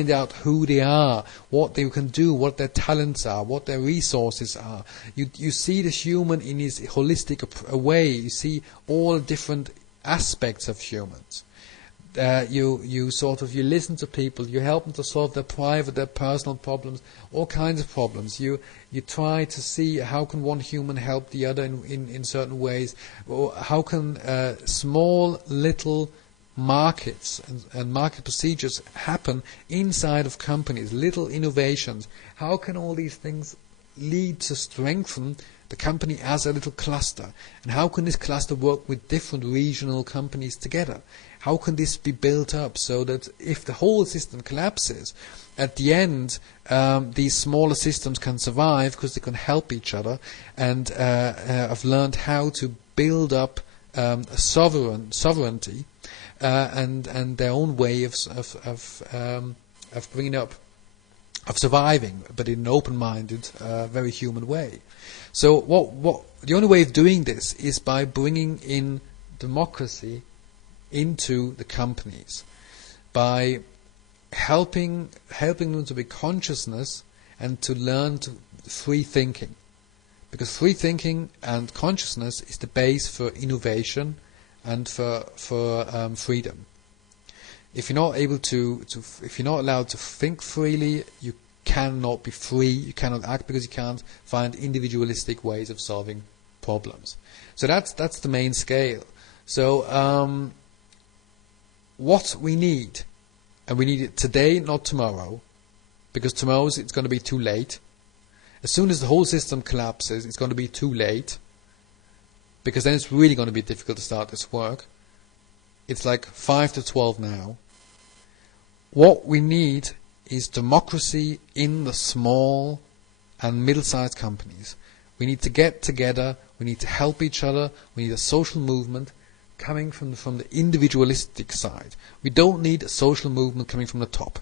find out who they are, what they can do, what their talents are, what their resources are. You see the human in his holistic way. You see all different aspects of humans. You listen to people, you help them to solve their private, their personal problems, all kinds of problems. You try to see how can one human help the other in certain ways, or how can small little markets and market procedures happen inside of companies, little innovations. How can all these things lead to strengthen the company as a little cluster? And how can this cluster work with different regional companies together? How can this be built up so that if the whole system collapses, at the end these smaller systems can survive because they can help each other, and have learned how to build up sovereignty and their own way of bringing up, of surviving, but in an open-minded, very human way. So the only way of doing this is by bringing in democracy into the companies, by helping them to be consciousness and to learn to free thinking, because free thinking and consciousness is the base for innovation and for freedom. If you're not able if you're not allowed to think freely, you cannot be free. You cannot act because you can't find individualistic ways of solving problems. So that's the main scale. So what we need, and we need it today, not tomorrow, because tomorrow it's going to be too late. As soon as the whole system collapses, it's going to be too late, because then it's really going to be difficult to start this work. It's like 5 to 12 now. What we need is democracy in the small and middle-sized companies. We need to get together, we need to help each other, we need a social movement coming from the individualistic side. We don't need a social movement coming from the top.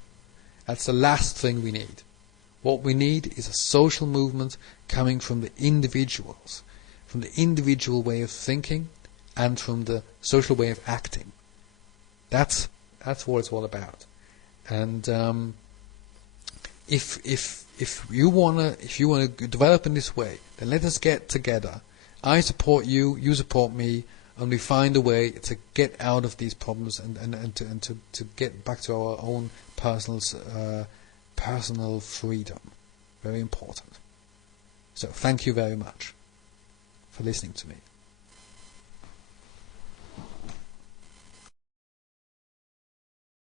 That's the last thing we need. What we need is a social movement coming from the individuals, from the individual way of thinking and from the social way of acting. That's what it's all about. And if you wanna develop in this way, then let us get together. I support you, you support me, and we find a way to get out of these problems and to get back to our own personal freedom. Very important. So thank you very much for listening to me.